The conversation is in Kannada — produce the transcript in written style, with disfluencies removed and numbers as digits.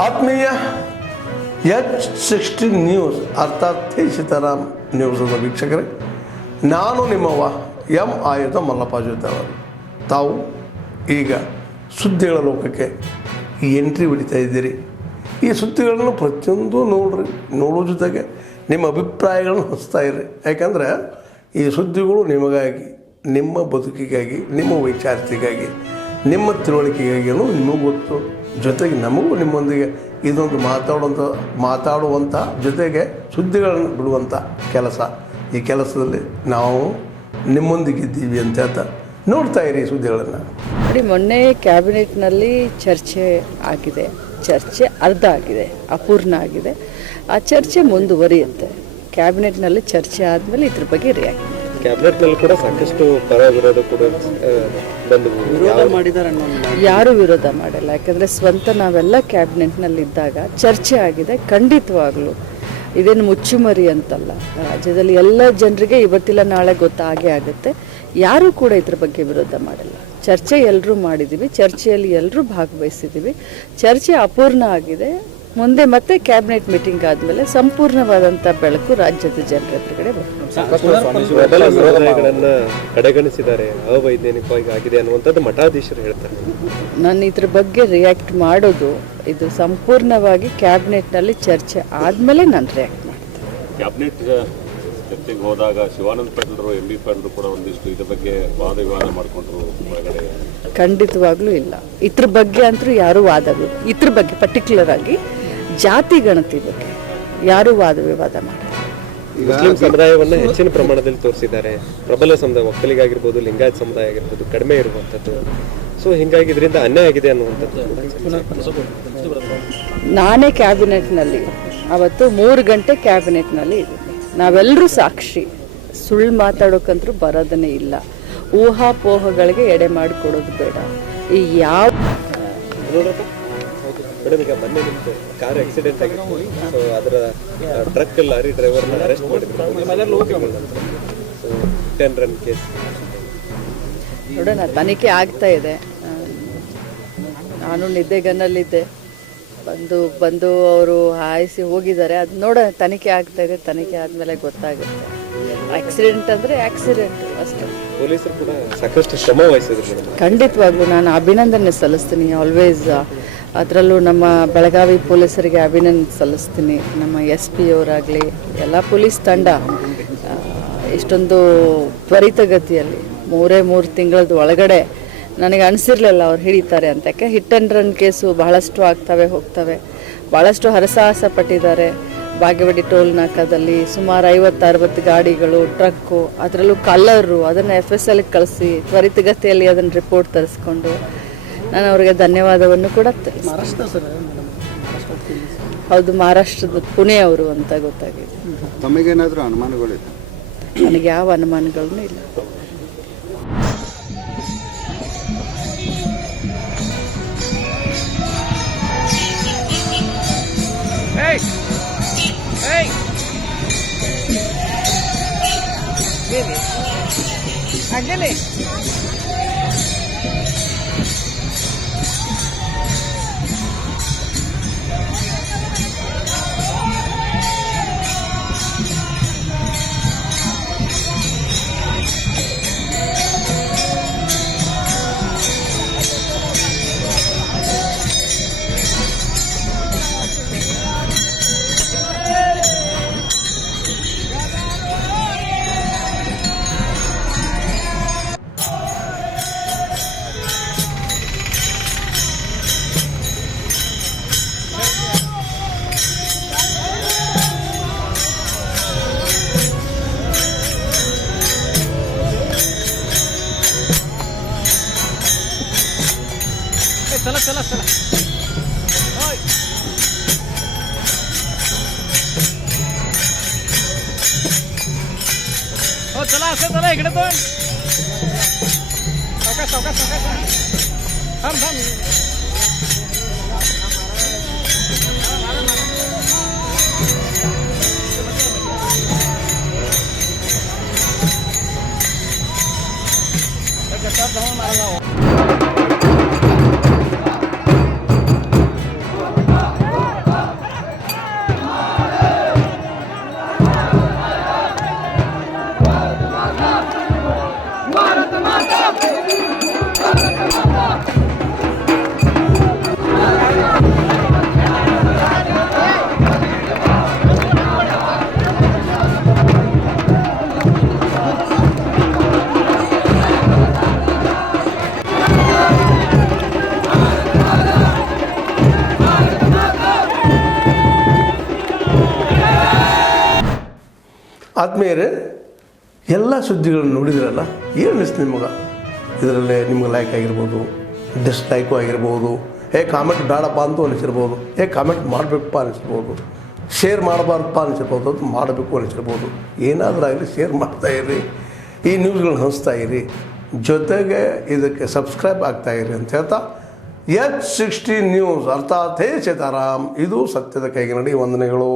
ಆತ್ಮೀಯ H60 ನ್ಯೂಸ್ ಅರ್ಥಾತ್ ಕೆ ಸೀತಾರಾಮ್ ನ್ಯೂಸದ ವೀಕ್ಷಕರೇ, ನಾನು ನಿಮ್ಮವ ಎಂ ಆಯುಧ ಮಲ್ಲಪ್ಪ ಜೊತೆ ಅವರು. ತಾವು ಈಗ ಸುದ್ದಿಗಳ ಲೋಕಕ್ಕೆ ಎಂಟ್ರಿ ಹೊಡಿತಾ ಇದ್ದೀರಿ. ಈ ಸುದ್ದಿಗಳನ್ನು ಪ್ರತಿಯೊಂದು ನೋಡೋ ಜೊತೆಗೆ ನಿಮ್ಮ ಅಭಿಪ್ರಾಯಗಳನ್ನು ಹಂಚ್ತಾ ಇರ್ರಿ. ಯಾಕಂದರೆ ಈ ಸುದ್ದಿಗಳು ನಿಮಗಾಗಿ, ನಿಮ್ಮ ಬದುಕಿಗಾಗಿ, ನಿಮ್ಮ ವೈಚಾರಿಕೆಗಾಗಿ, ನಿಮ್ಮ ತಿಳುವಳಿಕೆಗಾಗಿಯೂ ನಿಮಗೂ ಗೊತ್ತು. ಜೊತೆಗೆ ನಮಗೂ ನಿಮ್ಮೊಂದಿಗೆ ಇದೊಂದು ಮಾತಾಡುವಂಥ ಜೊತೆಗೆ ಸುದ್ದಿಗಳನ್ನು ಬಿಡುವಂಥ ಕೆಲಸ. ಈ ಕೆಲಸದಲ್ಲಿ ನಾವು ನಿಮ್ಮೊಂದಿಗಿದ್ದೀವಿ ಅಂತ ಹೇಳ್ತಾ ನೋಡ್ತಾ ಇರಿ ಸುದ್ದಿಗಳನ್ನು. ನೋಡಿ, ಮೊನ್ನೆ ಕ್ಯಾಬಿನೆಟ್ನಲ್ಲಿ ಚರ್ಚೆ ಆಗಿದೆ. ಚರ್ಚೆ ಅರ್ಧ ಆಗಿದೆ, ಅಪೂರ್ಣ ಆಗಿದೆ. ಆ ಚರ್ಚೆ ಮುಂದುವರಿಯುತ್ತೆ. ಕ್ಯಾಬಿನೆಟ್ನಲ್ಲಿ ಚರ್ಚೆ ಆದಮೇಲೆ ಇದ್ರ ಬಗ್ಗೆ ರಿಯಾಕ್ಟ್ ಮಾಡಿ. ಕ್ಯಾಬಿನೆಟ್ನಲ್ಲಿ ಕೂಡ ಸಾಕಷ್ಟು ಪರ ವಿರೋಧ ಕೂಡ ವಿರೋಧ ಮಾಡಿದ್ದಾರೆ. ಯಾರು ವಿರೋಧ ಮಾಡಿಲ್ಲ. ಯಾಕಂದರೆ ಸ್ವಂತ ನಾವೆಲ್ಲ ಕ್ಯಾಬಿನೆಟ್ನಲ್ಲಿದ್ದಾಗ ಚರ್ಚೆ ಆಗಿದೆ. ಖಂಡಿತವಾಗ್ಲೂ ಇದೇನು ಮುಚ್ಚುಮರಿ ಅಂತಲ್ಲ. ರಾಜ್ಯದಲ್ಲಿ ಎಲ್ಲ ಜನರಿಗೆ ಇವತ್ತಿಲ್ಲ ನಾಳೆ ಗೊತ್ತಾಗೇ ಆಗುತ್ತೆ. ಯಾರೂ ಕೂಡ ಇದ್ರ ಬಗ್ಗೆ ವಿರೋಧ ಮಾಡಿಲ್ಲ. ಚರ್ಚೆ ಎಲ್ಲರೂ ಮಾಡಿದ್ದೀವಿ. ಚರ್ಚೆಯಲ್ಲಿ ಎಲ್ಲರೂ ಭಾಗವಹಿಸಿದ್ದೀವಿ. ಚರ್ಚೆ ಅಪೂರ್ಣ ಆಗಿದೆ. ಮುಂದೆ ಮತ್ತೆ ಕ್ಯಾಬಿನೆಟ್ ಮೀಟಿಂಗ್ ಆದಮೇಲೆ ಸಂಪೂರ್ಣವಾದಂಥ ಬೆಳಕು ರಾಜ್ಯದ ಜನರ ಎದುರುಗಡೆ ವಿರೋಧಗಳನ್ನ ಕಡೆಗಣಿಸಿದ್ದಾರೆ, ಅವೈಜ್ಞಾನಿಕವಾಗಿ ಆಗಿದೆ ಅನ್ನುವಂಥದ್ದು ಮಠಾಧೀಶರು ಹೇಳ್ತಾರೆ. ನಾನು ಇದ್ರ ಬಗ್ಗೆ ರಿಯಾಕ್ಟ್ ಮಾಡೋದು, ಇದು ಸಂಪೂರ್ಣವಾಗಿ ಕ್ಯಾಬಿನೆಟ್ನಲ್ಲಿ ಚರ್ಚೆ ಆದಮೇಲೆ ನಾನು ರಿಯಾಕ್ಟ್ ಮಾಡ್ತೀನಿ. ಕ್ಯಾಬಿನೆಟ್ ಚರ್ಚೆಗೆ ಹೋದಾಗ ಶಿವಾನಂದ ಪಾಟೀಲರು, ಎಂ ಬಿ ಪಾಟೀಲರು ಕೂಡ ಒಂದಿಷ್ಟು ಇದ್ರ ಬಗ್ಗೆ ವಾದ ವಿವಾದ ಮಾಡಿಕೊಂಡ್ರು. ಖಂಡಿತವಾಗ್ಲೂ ಇಲ್ಲ. ಇದ್ರ ಬಗ್ಗೆ ಅಂತೂ ಯಾರೂ ವಾದಗಳು, ಇದ್ರ ಬಗ್ಗೆ ಪರ್ಟಿಕ್ಯುಲರ್ ಆಗಿ ಜಾತಿ ಗಣತಿ ಬಗ್ಗೆ ಯಾರೂ ವಾದ ವಿವಾದ ಮಾಡಿಲ್ಲ. ಮುಸ್ಲಿಂ ಸಮುದಾಯವನ್ನು ಹೆಚ್ಚಿನ ಪ್ರಮಾಣದಲ್ಲಿ ತೋರಿಸಿದ್ದಾರೆ. ಪ್ರಬಲ ಸಮುದಾಯ, ಒಕ್ಕಲಿಗಾಗಿರ್ಬೋದು, ಲಿಂಗಾಯತ್ ಸಮುದಾಯ ಆಗಿರ್ಬೋದು, ಕಡಿಮೆ ಇರುವಂಥದ್ದು. ಸೊ ಹೀಗಾಗಿ ಇದರಿಂದ ಅನ್ಯಾಯ ಆಗಿದೆ ಅನ್ನುವಂಥದ್ದು. ನಾನೇ ಕ್ಯಾಬಿನೆಟ್ನಲ್ಲಿ ಅವತ್ತು 3 ಗಂಟೆ ಕ್ಯಾಬಿನೆಟ್ನಲ್ಲಿ ಇದ್ದೀನಿ. ನಾವೆಲ್ಲರೂ ಸಾಕ್ಷಿ. ಸುಳ್ಳು ಮಾತಾಡೋಕ್ಕಂತೂ ಬರೋದನ್ನೇ ಇಲ್ಲ. ಊಹಾಪೋಹಗಳಿಗೆ ಎಡೆ ಮಾಡಿಕೊಡೋದು ಬೇಡ. ಈ ಯಾವ ಮೇಡಮ್, ಈಗ ಮೊನ್ನೆ ನಿಮ್ದು ಕಾರ್ ಆಕ್ಸಿಡೆಂಟ್ ಆಗಿತ್ತು. ಸೊ ಅದರ ಟ್ರಕ್ ಲಾರಿ ಡ್ರೈವರ್ನ ಅರೆಸ್ಟ್ ಮಾಡಿದ್ರು. ಟೆನ್ ರನ್ ಕೇಸ್ ನೋಡೋಣ, ತನಿಖೆ ಆಗ್ತಾ ಇದೆ. ನಾನು ನಿದ್ದೆಗನ್ನಲ್ಲಿದ್ದೆ. ಬಂದು ಅವರು ಹಾಯಿಸಿ ಹೋಗಿದ್ದಾರೆ. ಅದು ನೋಡೋಣ, ತನಿಖೆ ಆಗ್ತಾ ಇದೆ. ತನಿಖೆ ಆದಮೇಲೆ ಗೊತ್ತಾಗುತ್ತೆ. ಆಕ್ಸಿಡೆಂಟ್ ಅಂದರೆ ಆಕ್ಸಿಡೆಂಟ್ ಅಷ್ಟೇ. ಪೊಲೀಸರು ಕೂಡ ಸಾಕಷ್ಟು ಶ್ರಮ ವಹಿಸಿದ್ರು. ಖಂಡಿತವಾಗ್ಲೂ ನಾನು ಅಭಿನಂದನೆ ಸಲ್ಲಿಸ್ತೀನಿ. ಆಲ್ವೇಸ್ ಅದರಲ್ಲೂ ನಮ್ಮ ಬೆಳಗಾವಿ ಪೊಲೀಸರಿಗೆ ಅಭಿನಂದನೆ ಸಲ್ಲಿಸ್ತೀನಿ. ನಮ್ಮ SP ಅವರಾಗಲಿ, ಎಲ್ಲ ಪೊಲೀಸ್ ತಂಡ ಇಷ್ಟೊಂದು ತ್ವರಿತಗತಿಯಲ್ಲಿ 3 ತಿಂಗಳದ ಒಳಗಡೆ ನನಗೆ ಅನಿಸಿರಲಿಲ್ಲ ಅವ್ರು ಹಿಡಿತಾರೆ ಅಂತ. ಯಾಕೆ ಹಿಟ್ ಆ್ಯಂಡ್ ರನ್ ಕೇಸು ಬಹಳಷ್ಟು ಆಗ್ತವೆ ಹೋಗ್ತವೆ. ಭಾಳಷ್ಟು ಹರಸಾಹಸ ಪಟ್ಟಿದ್ದಾರೆ. ಬಾಗೇವಾಡಿ ಟೋಲ್ ನಾಕಾದಲ್ಲಿ ಸುಮಾರು 50-60 ಗಾಡಿಗಳು, ಟ್ರಕ್ಕು, ಅದರಲ್ಲೂ ಕಲ್ಲರು, ಅದನ್ನು FSLಗೆ ಕಳಿಸಿ ತ್ವರಿತಗತಿಯಲ್ಲಿ ಅದನ್ನು ರಿಪೋರ್ಟ್ ತರಿಸ್ಕೊಂಡು ನಾನು ಅವ್ರಿಗೆ ಧನ್ಯವಾದವನ್ನು ಕೂಡ ಹೌದು, ಮಹಾರಾಷ್ಟ್ರದ ಪುಣೆ ಅವರು ಅಂತ ಗೊತ್ತಾಗಿದೆ. ತಮಗೇನಾದರೂ ಅನುಮಾನಗಳಿದೆ? ನನಗೆ ಯಾವ ಅನುಮಾನಗಳೂ ಇಲ್ಲ. चला चला चला हो चला असं चला इकडे पण सावकाश सावकाश सावकाश थांब थांब जाऊन मारा ಆದ್ಮೇಲೆ ಎಲ್ಲ ಸುದ್ದಿಗಳನ್ನು ನೋಡಿದ್ರಲ್ಲ, ಏನು ಅನಿಸ್ತು ನಿಮಗೆ? ಇದರಲ್ಲೇ ನಿಮ್ಗೆ ಲೈಕ್ ಆಗಿರ್ಬೋದು, ಡಿಸ್ಲೈಕು ಆಗಿರ್ಬೋದು, ಕಾಮೆಂಟ್ ಬೇಡಪ್ಪ ಅಂತೂ ಅನಿಸಿರ್ಬೋದು, ಕಾಮೆಂಟ್ ಮಾಡಬೇಕಪ್ಪ ಅನಿಸ್ಬೋದು, ಶೇರ್ ಮಾಡಬಾರ್ದಪ್ಪ ಅನಿಸಿರ್ಬೋದು, ಅದು ಮಾಡಬೇಕು ಅನಿಸಿರ್ಬೋದು. ಏನಾದರೂ ಆಗಲಿ ಶೇರ್ ಮಾಡ್ತಾಯಿರಿ, ಈ ನ್ಯೂಸ್ಗಳನ್ನ ಹಂಚ್ತಾ ಇರಿ, ಜೊತೆಗೆ ಇದಕ್ಕೆ ಸಬ್ಸ್ಕ್ರೈಬ್ ಆಗ್ತಾಯಿರಿ ಅಂತ ಹೇಳ್ತಾ H16 ನ್ಯೂಸ್ ಅರ್ಥಾತ್ ಹೇ ಸೀತಾರಾಮ್, ಇದು ಸತ್ಯದ ಕೈಗೆ ನಡಿ. ವಂದನೆಗಳು.